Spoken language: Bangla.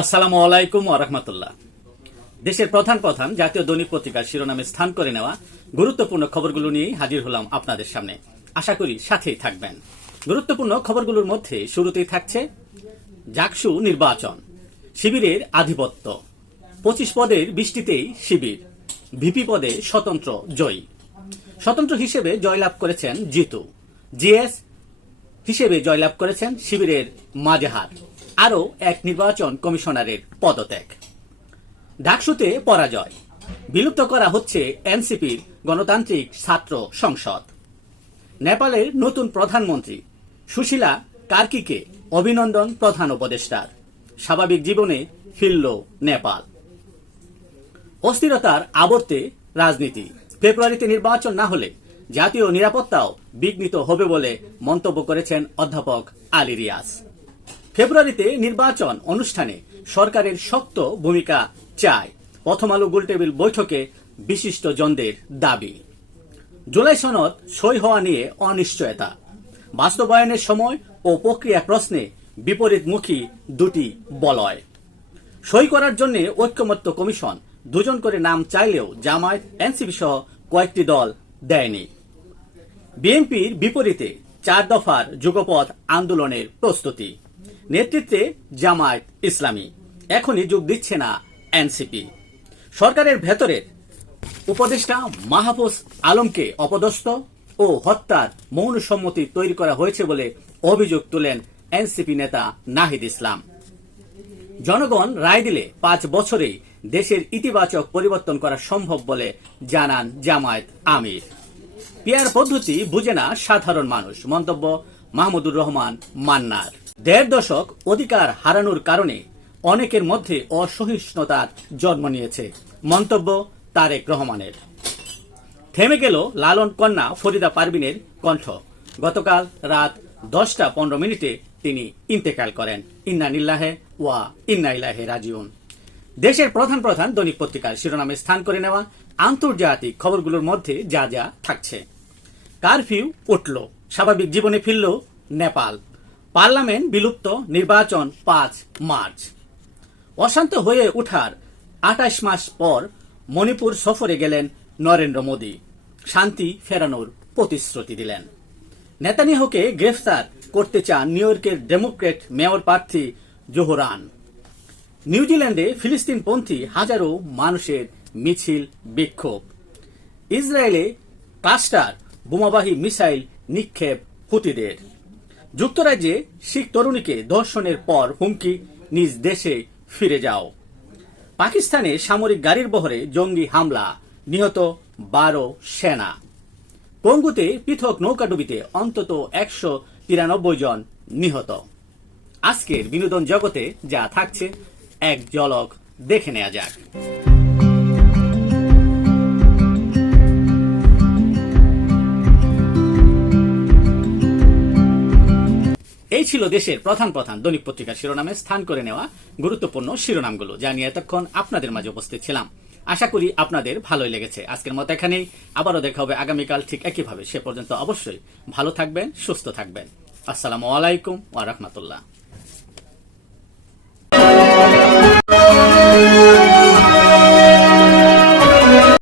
আসসালামু আলাইকুম আরহামতুল্লাহ দেশের প্রধান প্রধান জাতীয় দৈনিক পত্রিকার শিরোনামে স্থান করে নেওয়া গুরুত্বপূর্ণ খবরগুলো নিয়েই হাজির হলাম আপনাদের সামনে। আশা করি সাথেই থাকবেন। গুরুত্বপূর্ণ খবরগুলোর মধ্যে শুরুতেই থাকছে জাকসু নির্বাচন, শিবিরের আধিপত্য। পঁচিশ পদের বৃষ্টিতেই শিবির, ভিপি পদে স্বতন্ত্র জয়ী। স্বতন্ত্র হিসেবে জয়লাভ করেছেন জিতু। জিএস হিসেবে জয়লাভ করেছেন শিবিরের মাজেহার আরও এক নির্বাচন কমিশনারের পদত্যাগ। ডাকসুতে পরাজয়। বিলুপ্ত করা হচ্ছে এনসিপির গণতান্ত্রিক ছাত্র সংসদ। নেপালের নতুন প্রধানমন্ত্রী সুশীলা কার্কিকে অভিনন্দন প্রধান উপদেষ্টার। স্বাভাবিক জীবনে ফিরল নেপাল। অস্থিরতার আবর্তে রাজনীতি। ফেব্রুয়ারিতে নির্বাচন না হলে জাতীয় নিরাপত্তাও বিঘ্নিত হবে বলে মন্তব্য করেছেন অধ্যাপক আলী রিয়াজ। ফেব্রুয়ারিতে নির্বাচন অনুষ্ঠানে সরকারের শক্ত ভূমিকা চায় প্রথম আলো গোলটেবিল বৈঠকে বিশিষ্ট জনদের দাবি। জুলাই সনদ সই হওয়া নিয়ে অনিশ্চয়তা। বাস্তবায়নের সময় ও প্রক্রিয়া প্রশ্নে বিপরীতমুখী দুটি বলয়। সই করার জন্য ঐক্যমত্য কমিশন দুজন করে নাম চাইলেও জামায়াত, এনসিপি সহ কয়েকটি দল দেয়নি। বিএনপির বিপরীতে চার দফার যুগপথ আন্দোলনের প্রস্তুতি। নেতৃত্বে জামায়াত ইসলামী। এখনই যোগ দিচ্ছে না এনসিপি। সরকারের ভেতরের উপদেষ্টা মাহফুজ আলমকে অপদস্থ ও হত্যার মৌন সম্মতি তৈরি করা হয়েছে বলে অভিযোগ তুলেন এনসিপি নেতা নাহিদ ইসলাম। জনগণ রায় দিলে পাঁচ বছরেই দেশের ইতিবাচক পরিবর্তন করা সম্ভব বলে জানান জামায়াত আমির। পিয়ার পদ্ধতি বুঝে না সাধারণ মানুষ। মন্তব্য মাহমুদুর রহমান মান্নার। দেড় দশক অধিকার হারানোর কারণে অনেকের মধ্যে অসহিষ্ণুতার জন্ম নিয়েছে। মন্তব্য তারেক রহমানের। থেমে গেল লালন কন্যা ফরিদা পারবিনের কণ্ঠ। গতকাল রাত দশটা পনেরো মিনিটে তিনি ইন্তেকাল করেন। ইন্না নিল্লাহে ওয়া ইন্না ইলাহে রাজিউন। দেশের প্রধান প্রধান দৈনিক পত্রিকার শিরোনামে স্থান করে নেওয়া আন্তর্জাতিক খবরগুলোর মধ্যে যা যা থাকছে। কারফিউ উঠল। স্বাভাবিক জীবনে ফিরল নেপাল। পার্লামেন্ট বিলুপ্ত, নির্বাচন পাঁচ মার্চ। অশান্ত হয়ে উঠার আঠাশ মাস পর মণিপুর সফরে গেলেন নরেন্দ্র মোদী। শান্তি ফেরানোর প্রতিশ্রুতি দিলেন। নেতানিয়াহুকে গ্রেফতার করতে চান নিউ ইয়র্কের ডেমোক্রেট মেয়র প্রার্থী জোহরান। নিউজিল্যান্ডে ফিলিস্তিনপন্থী হাজারো মানুষের মিছিল, বিক্ষোভ। ইসরায়েলে ক্লাস্টার বোমাবাহী মিসাইল নিক্ষেপ হুতিদের। যুক্তরাজ্যে শিখ তরুণীকে ধর্ষণের পর হুমকি, নিজ দেশে ফিরে যাও। পাকিস্তানে সামরিক গাড়ির বহরে জঙ্গি হামলা, নিহত বারো সেনা। পঙ্গুতে পৃথক নৌকাডুবিতে অন্তত একশো তিরানব্বই জন নিহত। আজকের বিনোদন জগতে যা থাকছে, এক ঝলক দেখে নেওয়া যাক। এই ছিল দেশের প্রধান প্রধান দৈনিক পত্রিকার শিরোনামে স্থান করে নেওয়া গুরুত্বপূর্ণ শিরোনামগুলো, যা নিয়ে এতক্ষণ আপনাদের মাঝে উপস্থিত ছিলাম। আশা করি আপনাদের ভালোই লেগেছে। আজকের মতো এখানেই। আবারও দেখা হবে আগামীকাল ঠিক একইভাবে। সে পর্যন্ত অবশ্যই ভালো থাকবেন, সুস্থ থাকবেন। আসসালামু আলাইকুম ওয়া রাহমাতুল্লাহ।